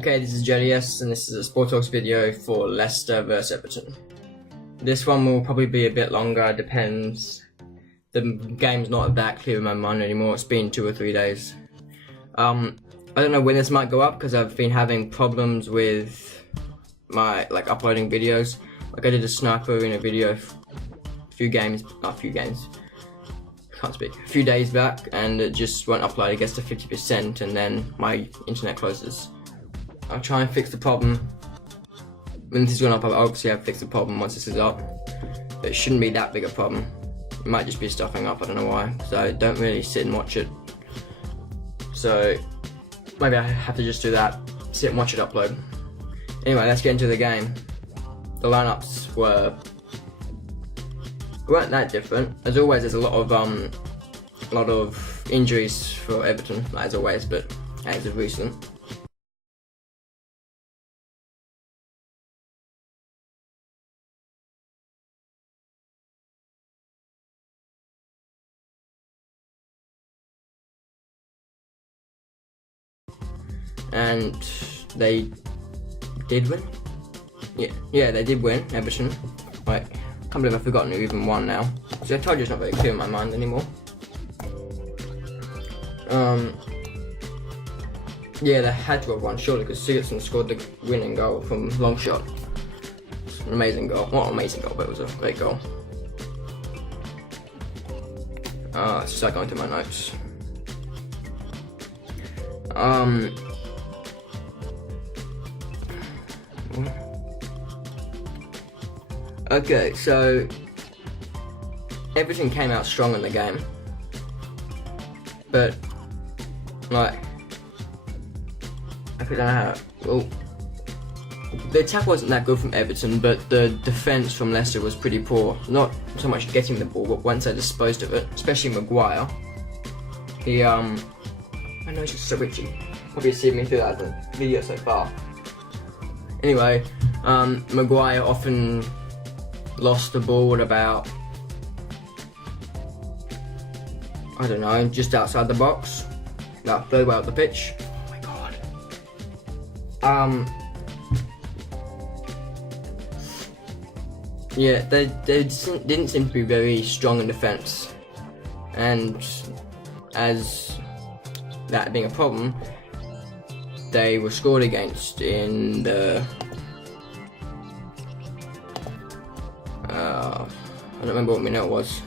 Okay, this is JDS and this is a Sport Talks video for Leicester vs Everton. This one will probably be a bit longer, depends. The game's not that clear in my mind anymore, it's been 2 or 3 days. I don't know when this might go up because I've been having problems with my uploading videos. Like I did a sniper in a video a few days back, and it just won't upload. I guess to 50% and then my internet closes. I'll try and fix the problem. When this is going up, I'll obviously have fixed the problem once this is up. It shouldn't be that big a problem. It might just be stuffing up, I don't know why. So I don't really sit and watch it. So maybe I have to just do that, sit and watch it upload. Anyway, let's get into the game. The lineups weren't that different. As always, there's a lot of injuries for Everton, as always, but as of recent. And they did win. Yeah, they did win, Everton. Like, I can't believe I've forgotten who even won now. So I told you it's not very clear in my mind anymore. Yeah, they had to have won, surely, because Sigurdsson scored the winning goal from long shot. It's an amazing goal. Not an amazing goal, but it was a great goal. Let's start going through my notes. Okay, so everything came out strong in the game, but I don't know how. Well, the attack wasn't that good from Everton, but the defence from Leicester was pretty poor. Not so much getting the ball, but once they disposed of it, especially Maguire. He I know he's just so witchy. Probably see me through that in the video so far. Anyway, Maguire often lost the ball at about, I don't know, just outside the box, like third way up the pitch. Oh my god. Yeah, they didn't seem to be very strong in defence, and as that being a problem, they were scored against in the I don't remember what minute it was.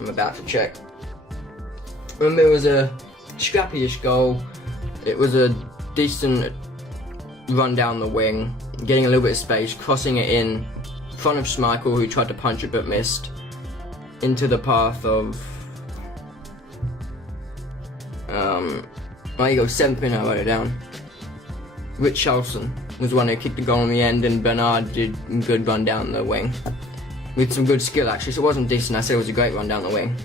I'm about to check. I remember it was a scrappy-ish goal. It was a decent run down the wing, getting a little bit of space, crossing it in front of Schmeichel, who tried to punch it but missed, into the path of there you go, 7th minute I wrote it down. Richarlison was the one who kicked the goal in the end, and Bernard did a good run down the wing. With some good skill actually, so it wasn't decent, I said it was a great run down the wing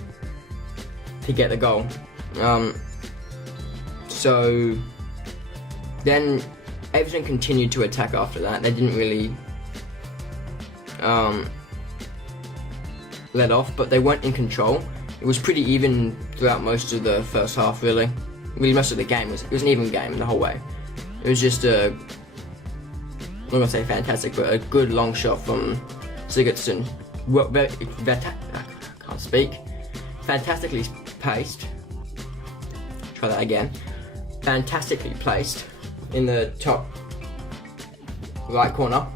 to get the goal. So then Everton continued to attack after that. They didn't really let off, but they weren't in control. It was pretty even throughout most of the first half, really most of the game. It was an even game the whole way. It was just I'm not gonna say fantastic, but a good long shot from Sigurdsson. I can't speak. Fantastically paced. Try that again. Fantastically placed in the top right corner.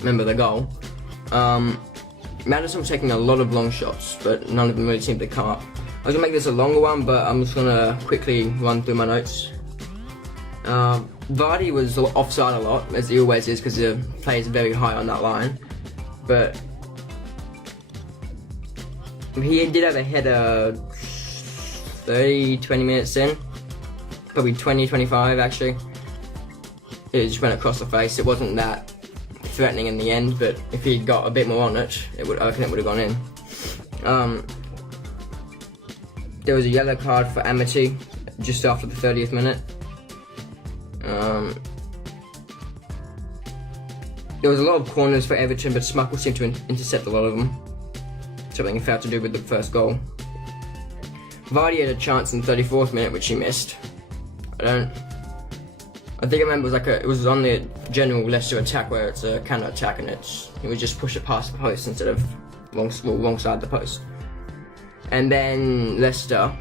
Remember the goal. Madison was taking a lot of long shots, but none of them really seemed to come up. I was gonna make this a longer one, but I'm just gonna quickly run through my notes. Vardy was offside a lot, as he always is, because the player is very high on that line. But he did have a header 30-20 minutes in, probably 20-25 actually. It just went across the face. It wasn't that threatening in the end, but if he'd got a bit more on it, I reckon it would have gone in. There was a yellow card for Amity just after the 30th minute. There was a lot of corners for Everton, but Schmeichel seemed to intercept a lot of them. Something he failed to do with the first goal. Vardy had a chance in the 34th minute, which he missed. I think I remember it was on the general Leicester attack where it's a counter attack and it was just push it past the post instead of wrong side of the post. And then Leicester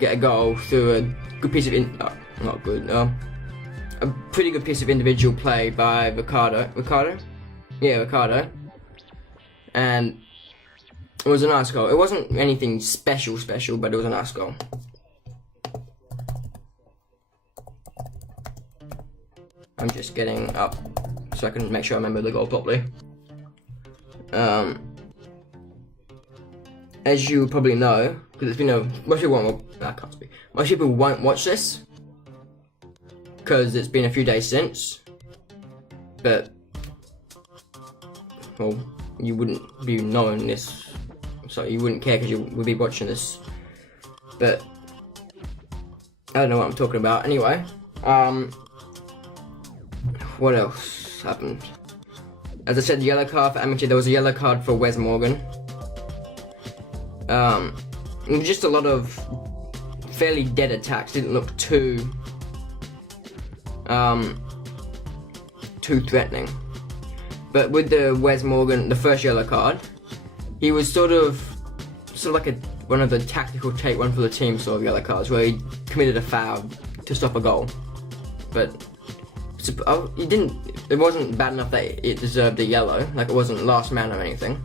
get a goal through a good piece of a pretty good piece of individual play by Ricardo. Ricardo. And it was a nice goal. It wasn't anything special, but it was a nice goal. I'm just getting up so I can make sure I remember the goal properly. As you probably know, because it's been most people won't watch this because it's been a few days since. But well, you wouldn't be knowing this, so you wouldn't care because you would be watching this. But I don't know what I'm talking about. Anyway, what else happened? As I said, the yellow card for Amateur. There was a yellow card for Wes Morgan. Just a lot of fairly dead attacks. Didn't look too threatening. But with the Wes Morgan, the first yellow card, he was sort of like one of the tactical take one for the team sort of yellow cards, where he committed a foul to stop a goal. But it wasn't bad enough that it deserved a yellow, like it wasn't last man or anything,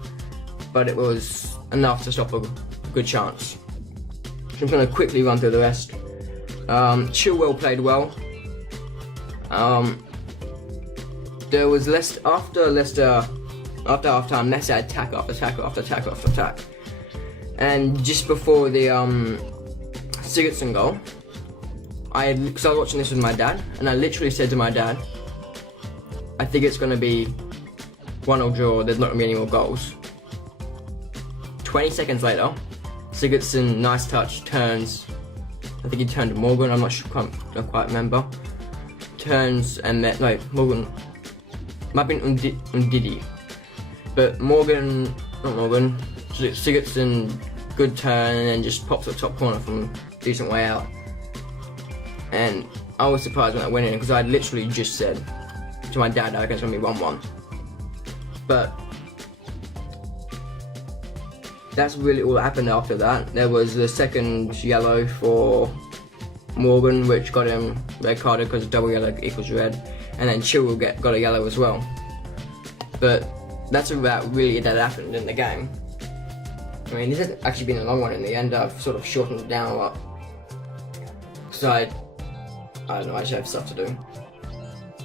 but it was enough to stop a good chance. So I'm going to quickly run through the rest. Chilwell played well. There was after half time, Leicester had attack after attack. And just before the Sigurdsson goal, because I was watching this with my dad, and I literally said to my dad, I think it's going to be 1-0 draw, there's not going to be any more goals. 20 seconds later, Sigurdsson, nice touch, turns, I think he turned to Morgan, I'm not sure, don't quite remember. Turns and then, no, Morgan, might have been Undidi. But Sigurdsson, good turn, and then just pops up top corner from a decent way out. And I was surprised when that went in, because I literally just said to my dad, I reckon it's going to be 1-1. But that's really all that happened after that. There was the second yellow for Morgan, which got him red carded because double yellow equals red. And then Chilwell got a yellow as well. But that's about really that happened in the game. I mean, this has actually been a long one in the end. I've sort of shortened it down a lot. So I don't know, I just have stuff to do.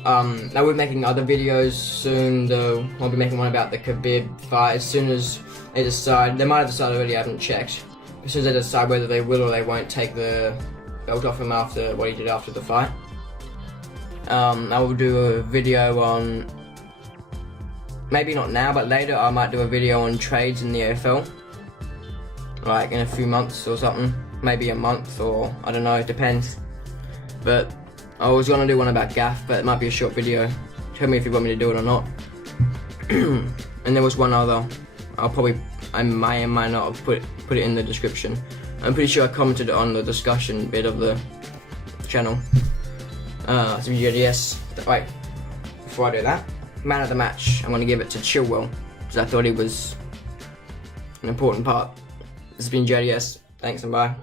Now we're making other videos soon, though. I'll be making one about the Khabib fight as soon as they decide. They might have decided already, I haven't checked. As soon as they decide whether they will or they won't take the belt off him after what he did after the fight. I will do a video on, maybe not now, but later I might do a video on trades in the AFL. Like in a few months or something. Maybe a month, or I don't know, it depends. But I was gonna do one about Gaff, but it might be a short video. Tell me if you want me to do it or not. And there was one other. I might and might not have put it in the description. I'm pretty sure I commented on the discussion bit of the channel. So yes. Right. Before I do that, man of the match, I'm gonna give it to Chilwell because I thought he was an important part. This has been JDS. Thanks and bye.